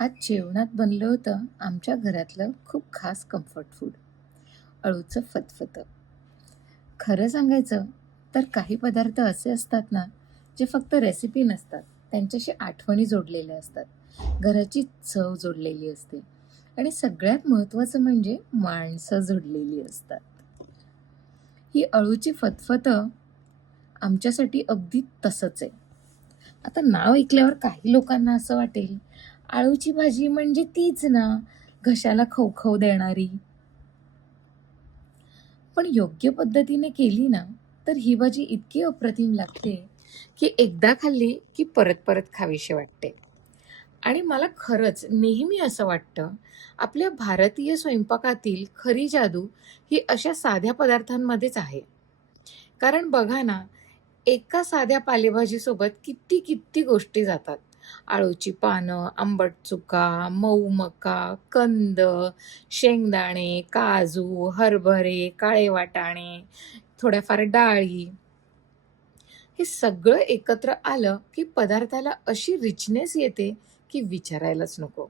आज जेवणात बनलं होतं आमच्या घरातलं खूप खास कम्फर्ट फूड, अळूचं फतफतं. खरं सांगायचं तर काही पदार्थ असे असतात ना, जे फक्त रेसिपी नसतात, त्यांच्याशी आठवणी जोडलेल्या असतात, घराची चव जोडलेली असते आणि सगळ्यात महत्त्वाचं म्हणजे माणसं जोडलेली असतात. ही अळूची फतफतं आमच्यासाठी अगदी तसंच आहे. आता नाव ऐकल्यावर काही लोकांना असं वाटेल, आळूची भाजी म्हणजे तीच ना, घशाला खवखव देणारी. पण योग्य पद्धतीने केली ना, तर ही भाजी इतकी अप्रतिम लागते, की एकदा खाल्ली की परत-परत खावीशी वाटते. आणि मला खरंच नेहमी असं वाटतं, आपल्या भारतीय स्वयंपाकातील खरी जादू ही अशा साध्या पदार्थांमध्येच आहे. कारण बघा ना, एका साध्या पालेभाजीसोबत किती गोष्टी जातात. आळूची पानं, आंबट चुका, मऊ मका, कंद, शेंगदाणे, काजू, हरभरे, काळे वाटाणे, थोड्याफार डाळी. हे सगळं एकत्र आलं, की पदार्थाला अशी रिचनेस येते, की विचारायलाच नको.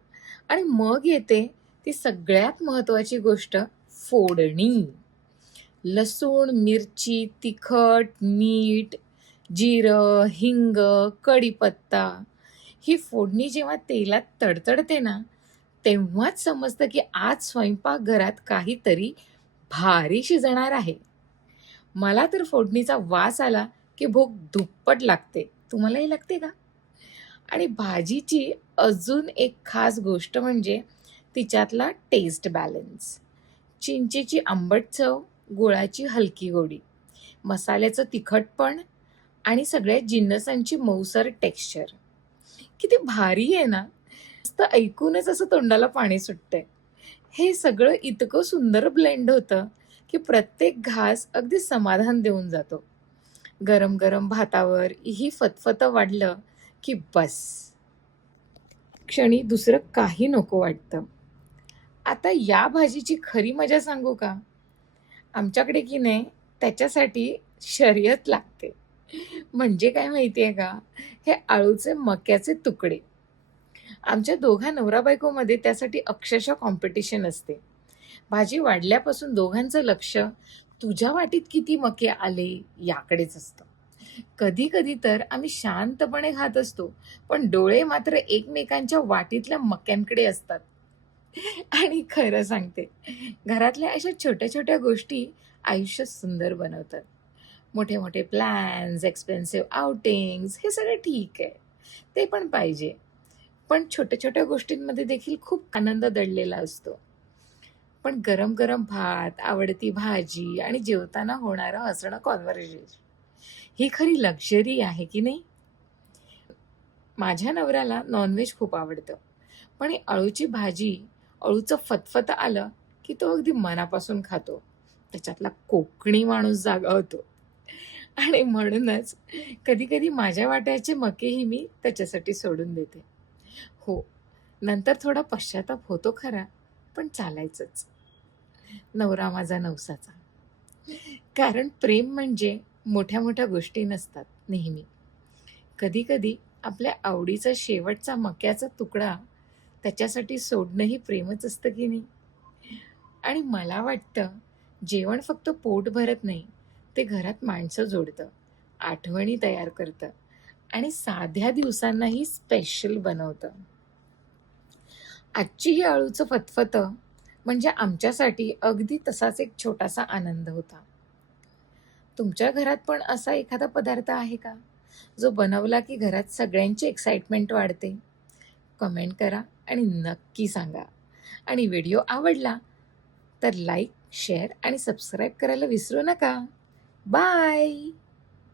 आणि मग येते ती सगळ्यात महत्त्वाची गोष्ट, फोडणी. लसूण, मिरची, तिखट, मीठ, जिरं, हिंग, कढीपत्ता ही फोडणी जेव्हा तेलात तडतडते ना, तेव्हाच समजतं की आज स्वयंपाकघरात काहीतरी भारी शिजणार आहे. मला तर फोडणीचा वास आला की भूक दुप्पट लागते. तुम्हालाही लागते का? आणि भाजीची अजून एक खास गोष्ट म्हणजे तिच्यातला टेस्ट बॅलन्स. चिंचेची आंबट चव, गुळाची हलकी गोडी, मसाल्याचं तिखटपण आणि सगळ्या जिन्नसांची मऊसर टेक्स्चर. किती भारी आहे ना? नुसतं ऐकूनच असं तोंडाला पाणी सुटतंय. हे सगळं इतकं सुंदर ब्लेंड होतं, की प्रत्येक घास अगदी समाधान देऊन जातो. गरम-गरम भातावर ही फतफतं वाढलं, की बस. क्षणी दुसरं काही नको वाटतं. आता या भाजीची खरी मजा सांगू का? आमच्याकडे की नाही त्याच्यासाठी शर्यत लागते. म्हणजे काय माहिती आहे का? हे आळूचे मक्याचे तुकडे. आमच्या दोघा नवरा-बायकोमध्ये त्यासाठी अक्षरशः कॉम्पिटिशन असते. भाजी वाढल्यापासून दोघांचं लक्ष तुझ्या वाटीत किती मके आले याकडेच असतं. कधी-कधी तर आम्ही शांतपणे खात असतो, पण डोळे मात्र एकमेकांच्या वाटीतल्या मक्यांकडे असतात. आणि खरं सांगते, घरातल्या अशा छोट्या-छोट्या गोष्टी आयुष्य सुंदर बनवतात. मोठे-मोठे प्लॅन्स, एक्सपेन्सिव्ह आउटिंग्ज हे सगळं ठीक आहे. ते पण पाहिजे. पण छोट्या-छोट्या गोष्टींमध्ये देखील खूप आनंद दडलेला असतो. पण गरम-गरम भात, आवडती भाजी आणि जेवताना होणारं हसणं कॉन्व्हर्सेशन ही खरी लक्झरी आहे की नाही? माझ्या नवऱ्याला नॉन खूप आवडतं. पण ही अळूची भाजी, अळूचं फतफतं आलं, की तो अगदी मनापासून खातो. त्याच्यातला कोकणी माणूस जागा होतो. आणि म्हणूनच कधी-कधी माझ्या वाट्याचे मकेही मी त्याच्यासाठी सोडून देते. हो, नंतर थोडा पश्चाताप होतो खरा, पण चालायचंच. नवरा माझा नवसाचा. कारण प्रेम म्हणजे मोठ्या-मोठ्या गोष्टी नसतात नेहमी. कधी-कधी आपल्या आवडीचा शेवटचा मक्याचा तुकडा त्याच्यासाठी सोडणंही प्रेमच असतं की नाही? आणि मला वाटतं, जेवण फक्त पोट भरत नाही, ते घरात माणसं जोडतं, आठवणी तयार करतं आणि साध्या दिवसांनाही स्पेशल बनवतं. आजची ही अळूचं फतफतं म्हणजे आमच्यासाठी अगदी तसाच एक छोटासा आनंद होता. तुमच्या घरात पण असा एखादा पदार्थ आहे का, जो बनवला की घरात सगळ्यांची एक्साइटमेंट वाढते? कमेंट करा आणि नक्की सांगा. आणि व्हिडिओ आवडला तर लाईक, शेअर आणि सबस्क्राईब करायला विसरू नका. बाय.